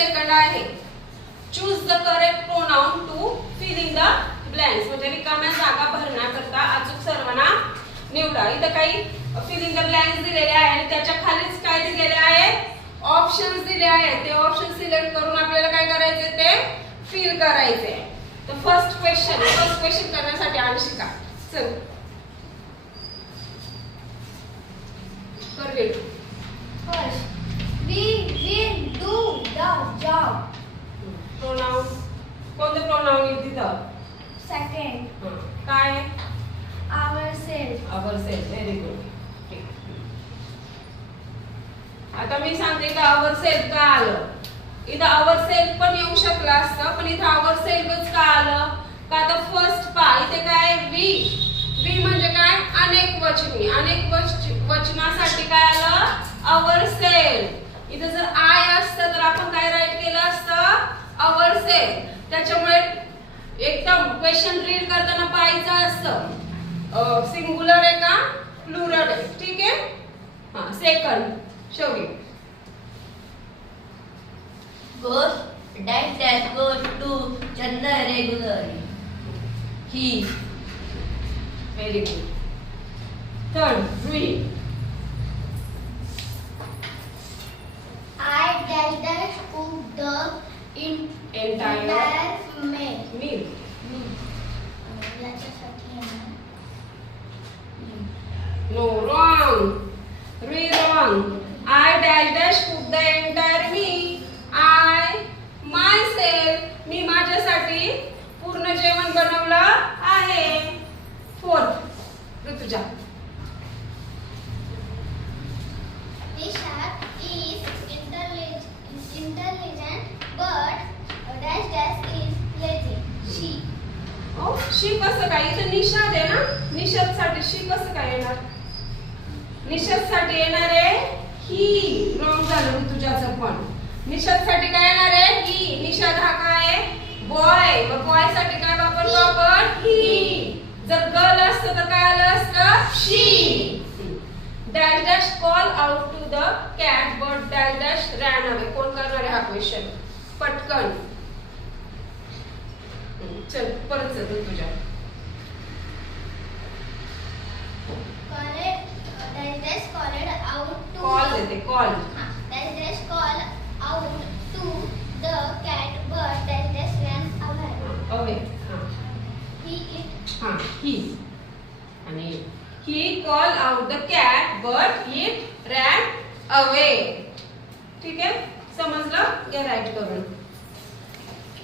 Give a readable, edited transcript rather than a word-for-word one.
Second आहे. Choose the correct pronoun to fill in the blanks. म्हणजे रिकाम्या जागा भरण्याकरता अचूक सर्वनाम निवडा. इथं काही फिल इन द ब्लँक्स दिलेले आहे आणि त्याच्या खालीच काय दिलेले आहे, ऑप्शन्स दिले आहेत. ते ऑप्शन सिलेक्ट करून आपल्याला काय करायचे ते फिल करायचे. तर फर्स्ट क्वेश्चन करण्यासाठी अंशिका चल कर read. First, we will do the job. Pronoun कोणते प्रोनाउन येते तिथं? Second, काय ourselves. ourselves. Very good. आता मी सांगते का ourselves का आलं. इथं ourselves पण येऊ शकलं असतं, पण इथं ourselves का आलं? का आता फर्स्ट पा इथे काय वी म्हणजे काय, अनेक वचनी. अनेक वचनासाठी काय आलं, ourselves. इथं जर आय असतं तर आपण काय राईट केलं असतं, ourselves. त्याच्यामुळे एकदम क्वेश्चन रीड करताना पाहायचं असतं सिंगुलर आहे का प्लुरल आहे. ठीक आहे. हा सेकंड शौर्य. Goes dash dash goes to Chandra regularly. He. Very good. Third Juhi. I dash dash cook the entire meal. याच्यासाठी आहे ना. No, wrong. Really wrong. I dash dash cook the entire meal. I myself मी माझ्यासाठी पूर्ण जेवण बनवलं आहे. Fourth Rutuja. Nisha is intelligent but dash dash is lazy. She. Oh she कसं काय, इथं निषाद आहे ना, निषाद साठी शी कसं काय येणार, निषाद साठी येणार आहे ही. रॉंग झालं ऋतुजाचं पण. निषाद साठी काय येणार आहे ही. निषाद हा काय आहे बॉय. मग बॉय साठी काय वापरतो आपण ही. जर गर्ल असतं तर काय आलं असतं शी. Dash dash call out to the cat but dash dash ran away. कोण करणार आहे हा क्वेश्चन पटकन. चल परत चल Rutuja. Dash dash called out to. Call देते call. Dash dash call out to the cat but dash dash ran away. Away. He हा ही. आणि he called out the cat but it ran away. ठीक आहे समजलं. घ्या राईट करून.